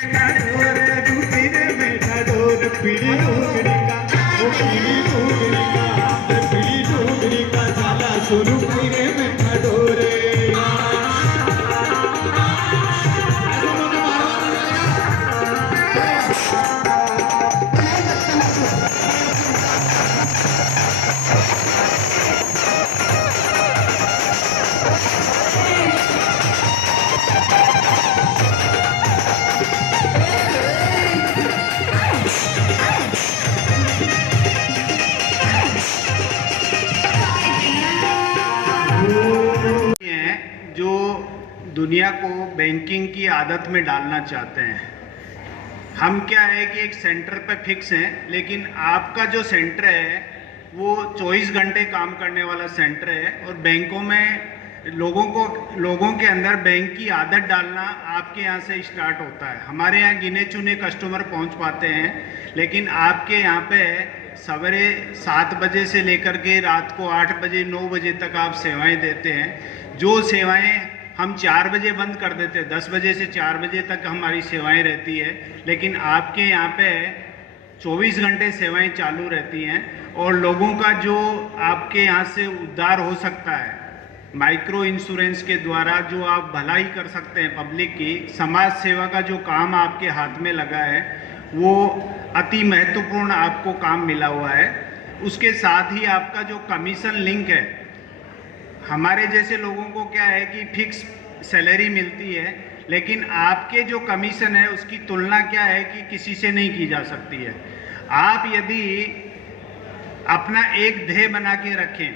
ढोर दूती रे बेटा ढोर पीली डोगरी का वो पीली डोगरी का पीली डोगरी का झाला सुरू रे बेटा ढोरे जो दुनिया को बैंकिंग की आदत में डालना चाहते हैं। हम क्या है कि एक सेंटर पे फिक्स हैं, लेकिन आपका जो सेंटर है वो 24 घंटे काम करने वाला सेंटर है और बैंकों में लोगों के अंदर बैंक की आदत डालना आपके यहाँ से स्टार्ट होता है। हमारे यहाँ गिने चुने कस्टमर पहुँच पाते हैं, लेकिन आपके यहाँ पे सवेरे 7 बजे से लेकर के रात को 8 बजे 9 बजे तक आप सेवाएं देते हैं। जो सेवाएं हम 4 बजे बंद कर देते हैं, 10 बजे से 4 बजे तक हमारी सेवाएं रहती है, लेकिन आपके यहाँ पे 24 घंटे सेवाएं चालू रहती हैं। और लोगों का जो आपके यहाँ से उद्धार हो सकता है माइक्रो इंश्योरेंस के द्वारा, जो आप भलाई कर सकते हैं पब्लिक की, समाज सेवा का जो काम आपके हाथ में लगा है वो अति महत्वपूर्ण आपको काम मिला हुआ है। उसके साथ ही आपका जो कमीशन लिंक है, हमारे जैसे लोगों को क्या है कि फिक्स सैलरी मिलती है, लेकिन आपके जो कमीशन है उसकी तुलना क्या है कि किसी से नहीं की जा सकती है। आप यदि अपना एक ध्येय बना के रखें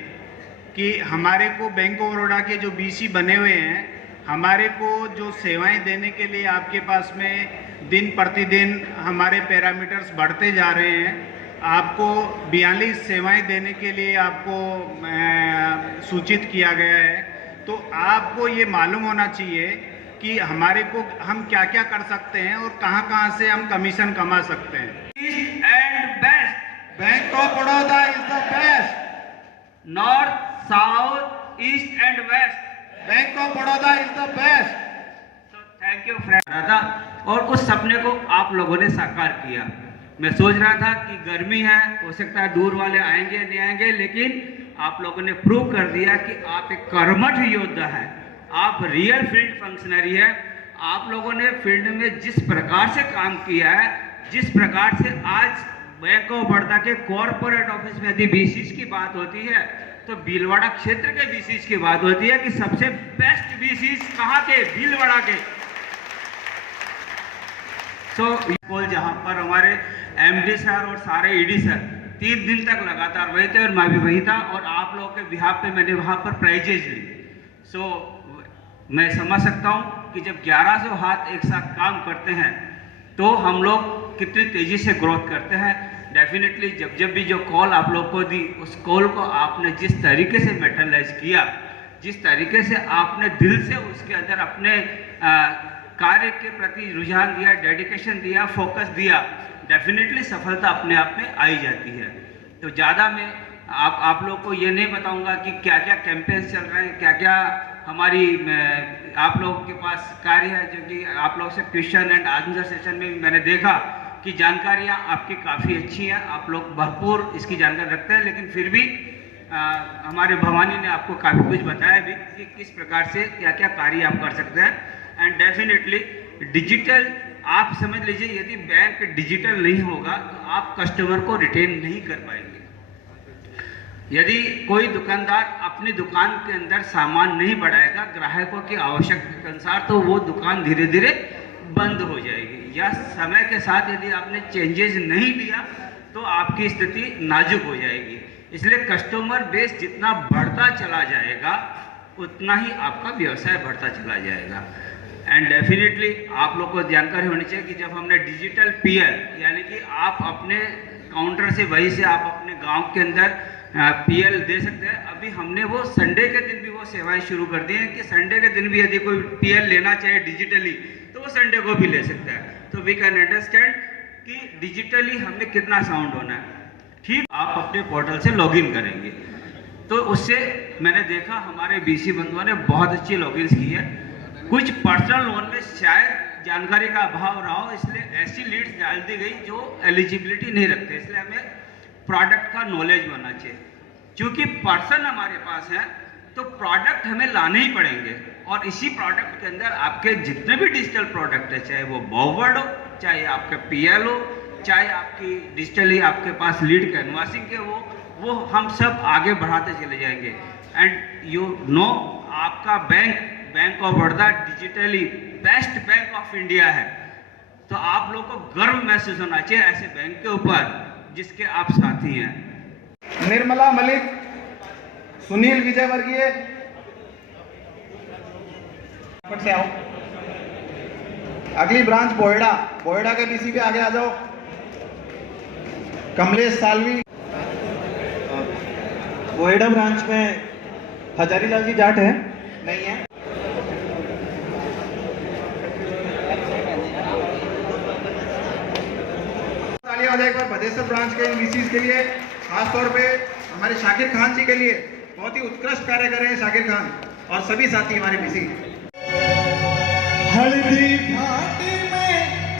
कि हमारे को बैंक ऑफ बड़ौदा के जो बीसी बने हुए हैं, हमारे को जो सेवाएं देने के लिए आपके पास में दिन प्रतिदिन हमारे पैरामीटर्स बढ़ते जा रहे हैं। आपको 42 सेवाएं देने के लिए आपको सूचित किया गया है। तो आपको ये मालूम होना चाहिए कि हमारे को हम क्या क्या कर सकते हैं और कहां कहां से हम कमीशन कमा सकते हैं। East end best, bank of Baroda is the best. North south east and west, bank of Baroda is the best. Thank you friend. और उस सपने को आप लोगों ने साकार किया। मैं सोच रहा था कि गर्मी है, हो सकता है दूर वाले आएंगे नहीं आएंगे, लेकिन आप लोगों ने प्रूव कर दिया कि आप एक कर्मठ योद्धा हैं, आप रियल फील्ड फंक्शनरी है। आप लोगों ने फील्ड में जिस प्रकार से काम किया है, जिस प्रकार से आज बैंक ऑफ बड़ौदा के कॉर्पोरेट ऑफिस में यदि बीसीज की बात होती है तो भीलवाड़ा क्षेत्र के बीसीज की बात होती है कि सबसे बेस्ट बीसीज कहाँ के, भीलवाड़ा के। जहां पर हमारे एमडी सर और सारे ईडी सर 3 दिन तक लगातार वही थे और मैं भी वही था, और आप लोगों के बिहाफ पे मैंने वहां पर प्राइजेज ली। मैं समझ सकता हूं कि जब 1100 हाथ एक साथ काम करते हैं तो हम लोग कितनी तेजी से ग्रोथ करते हैं। डेफिनेटली जब भी जो कॉल आप लोग को दी, उस कॉल को आपने जिस तरीके से मेटलाइज किया, जिस तरीके से आपने दिल से उसके अंदर अपने कार्य के प्रति रुझान दिया, डेडिकेशन दिया, फोकस दिया, डेफिनेटली सफलता अपने आप में आई जाती है। तो ज़्यादा मैं आप लोग को ये नहीं बताऊंगा कि क्या क्या कैंपेन्स चल रहे हैं, क्या क्या हमारी आप लोगों के पास कार्य है, जो कि आप लोग से क्वेश्चन एंड आंसर सेशन में भी मैंने देखा कि जानकारियाँ आपकी काफ़ी अच्छी हैं, आप लोग भरपूर इसकी जानकारी रखते हैं, लेकिन फिर भी हमारे भवानी ने आपको काफ़ी कुछ बताया भी कि किस प्रकार से क्या क्या कार्य आप कर सकते हैं। एंड डेफिनेटली डिजिटल, आप समझ लीजिए यदि बैंक डिजिटल नहीं होगा तो आप कस्टमर को रिटेन नहीं कर पाएंगे। यदि कोई दुकानदार अपनी दुकान के अंदर सामान नहीं बढ़ाएगा ग्राहकों की आवश्यकता के अनुसार, तो वो दुकान धीरे धीरे बंद हो जाएगी। या समय के साथ यदि आपने चेंजेस नहीं लिया तो आपकी स्थिति नाजुक हो जाएगी। इसलिए कस्टमर बेस जितना बढ़ता चला जाएगा उतना ही आपका व्यवसाय बढ़ता चला जाएगा। एंड डेफिनेटली आप लोग को जानकारी होनी चाहिए कि जब हमने डिजिटल पीएल, यानी कि आप अपने काउंटर से वहीं से आप अपने गांव के अंदर पीएल दे सकते हैं। अभी हमने वो संडे के दिन भी वो सेवाएं शुरू कर दी हैं कि संडे के दिन भी यदि कोई पीएल लेना चाहे डिजिटली तो वो संडे को भी ले सकता है। तो वी कैन अंडरस्टैंड कि डिजिटली हमें कितना साउंड होना है। ठीक, आप अपने पोर्टल से लॉगिन करेंगे तो उससे मैंने देखा हमारे बीसी बंधुओं ने बहुत अच्छी लॉगिन की है। कुछ पर्सनल लोन में शायद जानकारी का अभाव रहा हो, इसलिए ऐसी लीड्स डाल दी गई जो एलिजिबिलिटी नहीं रखते। इसलिए हमें प्रोडक्ट का नॉलेज होना चाहिए। क्योंकि पर्सन हमारे पास है तो प्रोडक्ट हमें लाने ही पड़ेंगे, और इसी प्रोडक्ट के अंदर आपके जितने भी डिजिटल प्रोडक्ट है, चाहे वो बॉवर्ड हो, चाहे आपका पीएल हो, चाहे आपकी डिजिटली आपके पास लीड कैनवासिंग के वो हम सब आगे बढ़ाते चले जाएंगे। एंड यू नो आपका bank of Baroda digitally best bank of India है, तो आप लोग को गर्व महसूस होना चाहिए ऐसे बैंक के ऊपर जिसके आप साथी हैं। निर्मला मलिक, सुनील विजयवर्गीय, फट से आओ। अगली ब्रांच बोहेड़ा के डीसी के आगे आ जाओ। कमलेश सालवी। बोहेड़ा ब्रांच में हजारीलाल जी जाट है? नहीं है। तालियां हो जाए एक बार भदेसर ब्रांच के वीसीज के लिए, खासतौर पे हमारे शाकिर खान जी के लिए। बहुत ही उत्कृष्ट कार्य कर रहे हैं शाकिर खान और सभी साथी हमारे वीसी। हल्दी घाटी में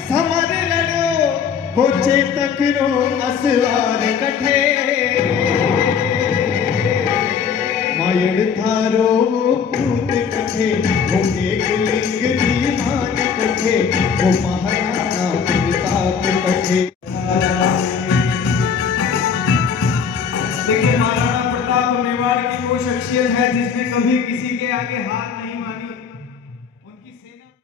समर लड़ो, होचे तकरो असवार कठे, मायड़ थारो पूत कठे, वो एक लिंग दीवान कठे, वो महाराणा प्रताप कठे। देखिए, महाराणा प्रताप मेवाड़ की वो शख्सियत है जिसने कभी किसी के आगे हाथ